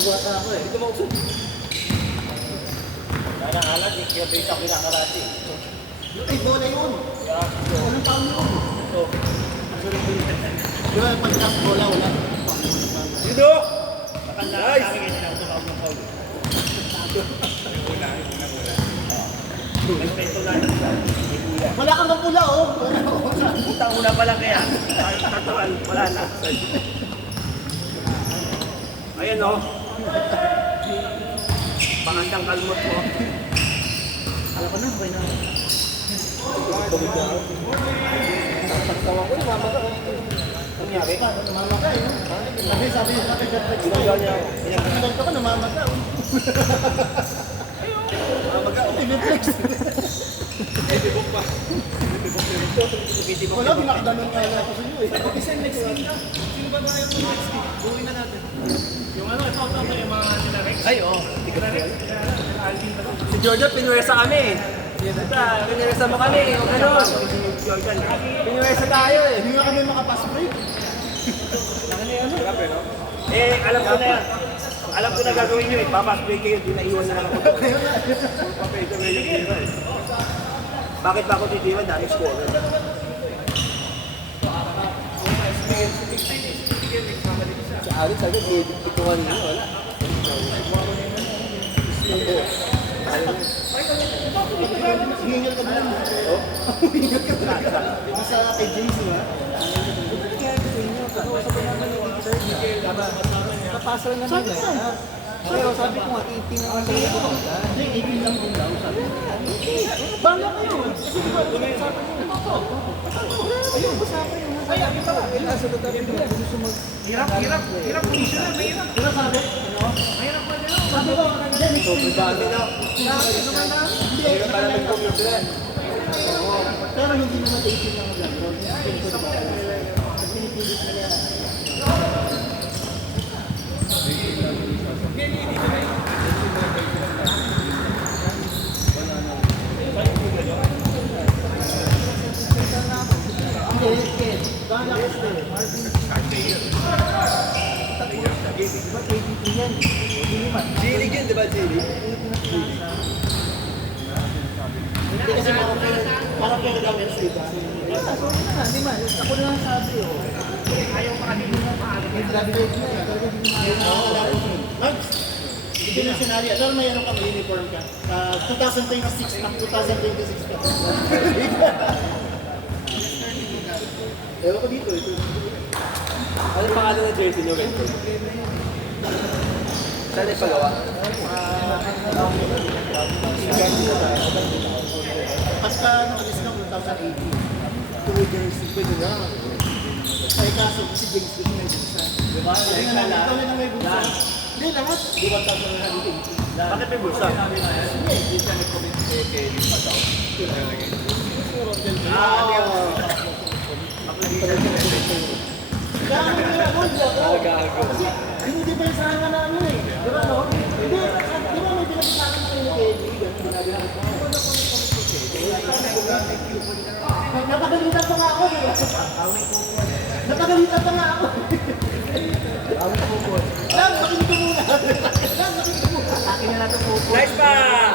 Bata ako eh. Ito mausod. Kaya alat, kaya bita ko nakarati. Ay, bola yun. Walang foul yun. Ito. Di ba, pag-tap bola, wala. Dito! Nice! Sa amin ngayon na ito ng foul. Wala kang mapula, oh. Putang una pa lang kaya. Tatuan, wala na. Ayan o. Pangandang kalmot mo. Alam ko na, okay na. Pagtawa ko, namamaga ko. Nangyari? Namamaga eh. Sabi niya, Ginagawa niya ako. ganito ka, namamaga. Namamaga ako. Reflex. Bibibok pa. Wala, binakdanon nga na ako sa inyo eh. Isa next week na. Sino ba tayo ng next week? Buhay na natin. Yung ano, ito mo yung mga nila Rex. Ay, oo. Hindi ka na Rex. Alvin ba ito? Si Jordan, pinuwesa kami. Pinuwesa mo kami. O gano'n. Jordan. Pinuwesa tayo eh. Hindi nga kami makapass break. Eh, alam ko na yan. Alam ko na gagawin nyo eh. Papas break kayo, di naiwan na lang ako. Bakit ba ako titiwan? Dami scorer. Sa akin, sabi, ituwan niyo. Wala. Hingal ka ba lang? Hingal ka ba lang? Di sa kay James, di ba? Napasa lang naman Sabi eh. ko. Pero sabi ko nga, 18 naman sa ito. Hindi, 18 lang din daw, sabi ko. Bala kayo. Kasi di ba, usapan niyo. Ayun, usapan niyo. Ay, akin pa. Sa tatabi ko, gusto mag... Hirap position na, mahirap. Di ba sabi? Ano? Mahirap pa din. Sabi ko, hindi, next Sobrang dami na. Hindi, Kaya pala nag-commute na. pero hindi naman 18 lang mag-abroad. Pinipilit nila. Bala kasi, Marvin. Diba 23 yan? Hindi naman. G-League yun, di ba G-League? Hindi kasi parang pero daw yung sweet. Hindi man, ako na lang sabi oh. Ayaw pa kanina mo maalit. May graduate na eh. Talaga hindi mo Mags, hindi na senaryo. Alam mo mayroon kang uniform ka. 2026 ng 2026 ka. Ewan ko dito. Ito. Ano yung pangalan ng jersey nyo, Wento? Saan yung pagawa? Pagka nakalis ng 2018, two jersey, pwede na. Ay kaso, si James Lee may bulsa. Diba? Ay nga lang, ikaw lang may bulsa. Hindi, lahat. Di ba tayo na natin? Bakit may bulsa? Hindi siya nag-comment kay Kelly pa daw. Kaya ano nila, Gago. kasi dinidepensahan nga namin eh. Di ba no? Hindi, di ba may pinag-usapan kayo ni Kelly? Ginagawa ko. Napagalitan pa nga ako, di ba? Napagalitan pa nga ako. Lang, makinig ko muna. Lang, makinig ko muna. Akin na natin po. Nice pass!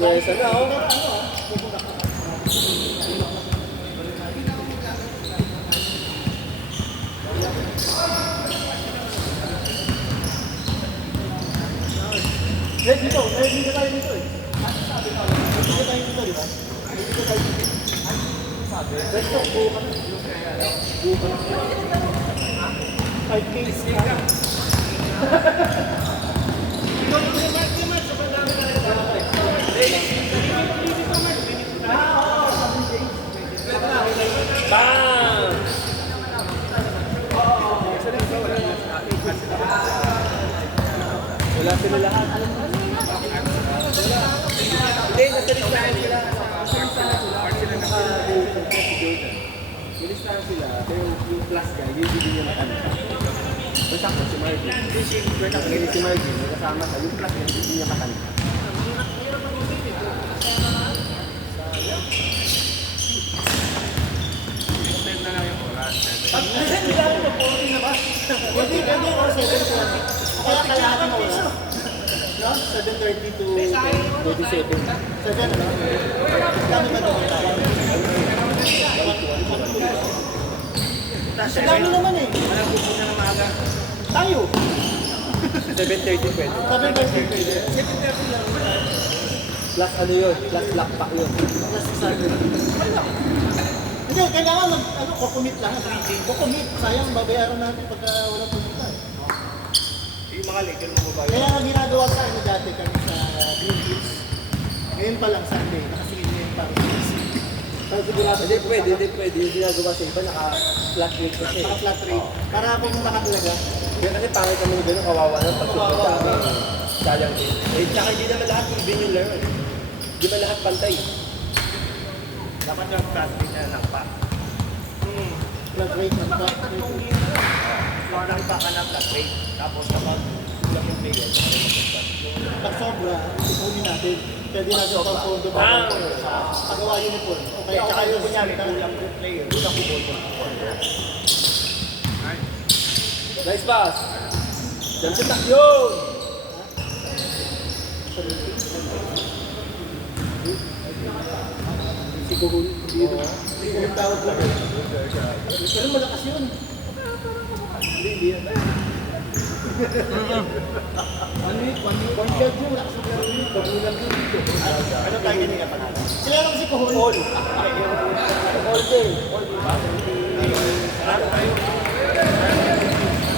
Mesa na, oh. Dito tayo dito eh. Dito tayo dito, di ba? Dito tayo dito. Resto, buo ka na. Buo ka na. 5K. Bam! Wala sila lahat. Jordan. May listahan sila, pero yung plus guy, yung hindi niya makanika. Basta ko si Marvin. Si Marvin, may kasama sa yung plus guy, hindi niya makanika. Extend na lang yung oras. Hindi lang yung 40 na ba? Pwede or 7:40. Kaya kailangan mo oras. No? 7:30 to 27. 7, ano? Kami ba ito? Ang dami naman eh. Malabot na ng maaga. Tayo. 7:30 pwede. 7:30 pwede. Plus ano yun? Plus lock pack yun. Plus Saturday. Hindi, kailangan kukumit lang. Kukumit. Sayang, babayaran natin pagka walang pumunta. Yung mga legal mo ba? Kaya nga ginagawa sa ano dati kami sa Green Hills. Ngayon pa lang Sunday, nakasingin niya yung Paris. Pero sigurado Hindi pwede. Yung ginagawa sa iba, naka-flat rate kasi. Saka flat rate. Para kung nakatalaga. Kaya kasi pangit kami ng gano'n, kawawa ng pag-support sa amin. Sayang din. Eh, tsaka hindi naman lahat even yung learn. Hindi naman lahat pantay. Dapat yung flat rate na lang pa. Flat rate ng flat rate. Lang pa ka na flat rate. Tapos kapag kulang yung player, Pag sobra, ipunin natin. Pwede natin pang pondo ba? Pagawa uniform. Okay, tsaka yung kunyari, kunyari. kulang yung player, kulang yung ball. Nice pass! Diyan si Tak yun! Si Kuhul. Si Kuhul tawag lang. Pero malakas yun. Hindi yan. Point guard yun. Malakas ang laro yun. Bagulang yun. Ano tayo ganyan pa natin? Sila lang si Kuhul. All day.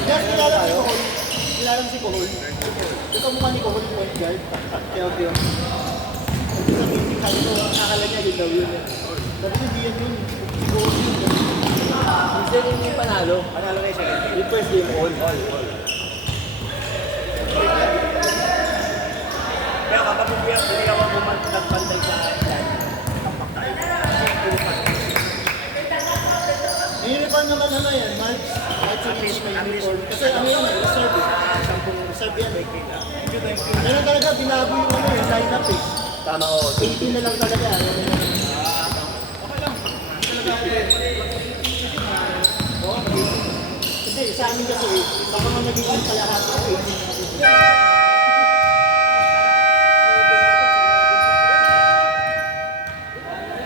Yes, kilala si Kuhul. Kilala si Kuhul. Ito mukha ni Kuhul point guard. Kaya yun. Sa meeting kami ko, akala niya yun daw yun. Sabi ko, hindi yan yun. Si Kuhul yun. Hindi rin yung panalo. Panalo na yung second game. Yung first game, all. Pero kapag hindi ka nagpantay sa yan, tapak tayo. Yung uniform naman ano yan, March. March at least may uniform. Kasi ano yan, reserve eh. Reserve yan eh. Pero talaga, binago yung ano yung lineup eh. Tama ko. 18 na lang talaga. Oo, hindi, sa amin kasi, baka nga nagiging kalahati ng 18 na